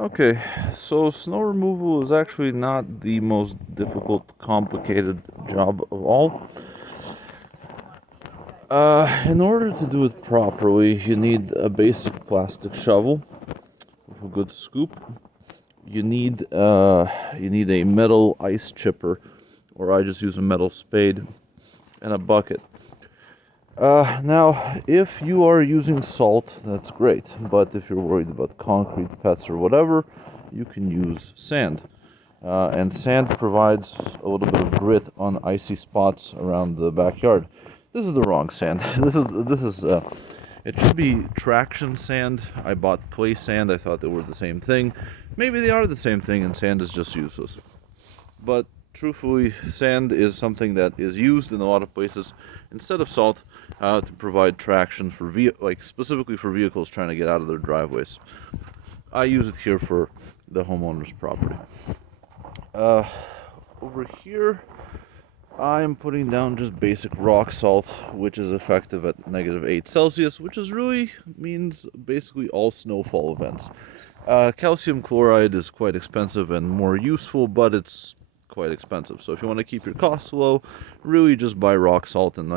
Okay, so snow removal is actually not the most difficult, complicated job of all. In order to do it properly, you need a basic plastic shovel with a good scoop. You need a metal ice chipper, or I just use a metal spade, and a bucket. Now, if you are using salt, that's great. But if you're worried about concrete, pets, or whatever, you can use sand. And sand provides a little bit of grit on icy spots around the backyard. This is the wrong sand. It should be traction sand. I bought play sand. I thought they were the same thing. Maybe they are the same thing, and sand is just useless. But truthfully, sand is something that is used in a lot of places instead of salt to provide traction for specifically for vehicles trying to get out of their driveways. I use it here for the homeowner's property. Uh, Over here, I'm putting down just basic rock salt, which is effective at -8 Celsius, which is really means basically all snowfall events. Calcium chloride is quite expensive and more useful, but it's quite expensive. So if you want to keep your costs low, really just buy rock salt, and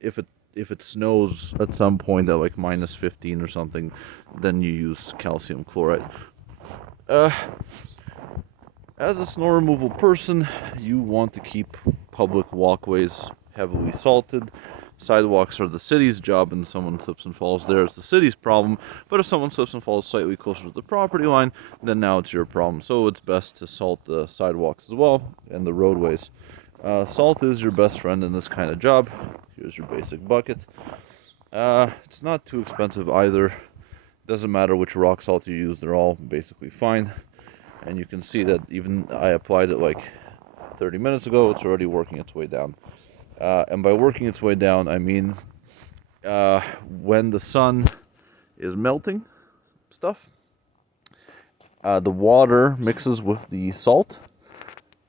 if it snows at some point at like -15 or something, then you use calcium chloride. Uh, as a snow removal person, you want to keep public walkways heavily salted. Sidewalks are the city's job, and someone slips and falls there, it's the city's problem. But if someone slips and falls slightly closer to the property line, then now it's your problem. So it's best to salt the sidewalks as well and the roadways. Salt is your best friend in this kind of job. Here's your basic bucket. It's not too expensive either. Doesn't matter which rock salt you use, they're all basically fine. And you can see that even I applied it like 30 minutes ago, it's already working its way down. And by working its way down, I mean when the sun is melting stuff, the water mixes with the salt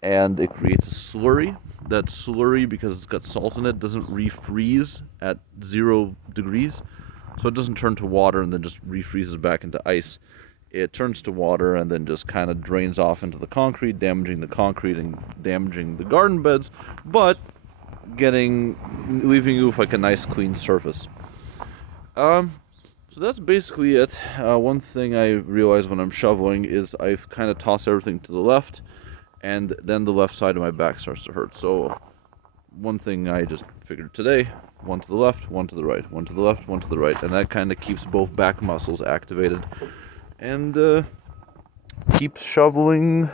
and it creates a slurry. That slurry, because it's got salt in it, doesn't refreeze at 0 degrees. So it doesn't turn to water and then just refreezes back into ice. It turns to water and then just kind of drains off into the concrete, damaging the concrete and damaging the garden beds, but leaving you with like a nice clean surface. So that's basically it. One thing I realize when I'm shoveling is I kind of toss everything to the left, and then the left side of my back starts to hurt. So one thing I just figured today: one to the left, one to the right, one to the left, one to the right, and that kind of keeps both back muscles activated, and keeps shoveling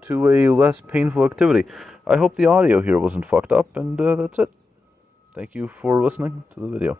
to a less painful activity. I hope the audio here wasn't fucked up, and that's it. Thank you for listening to the video.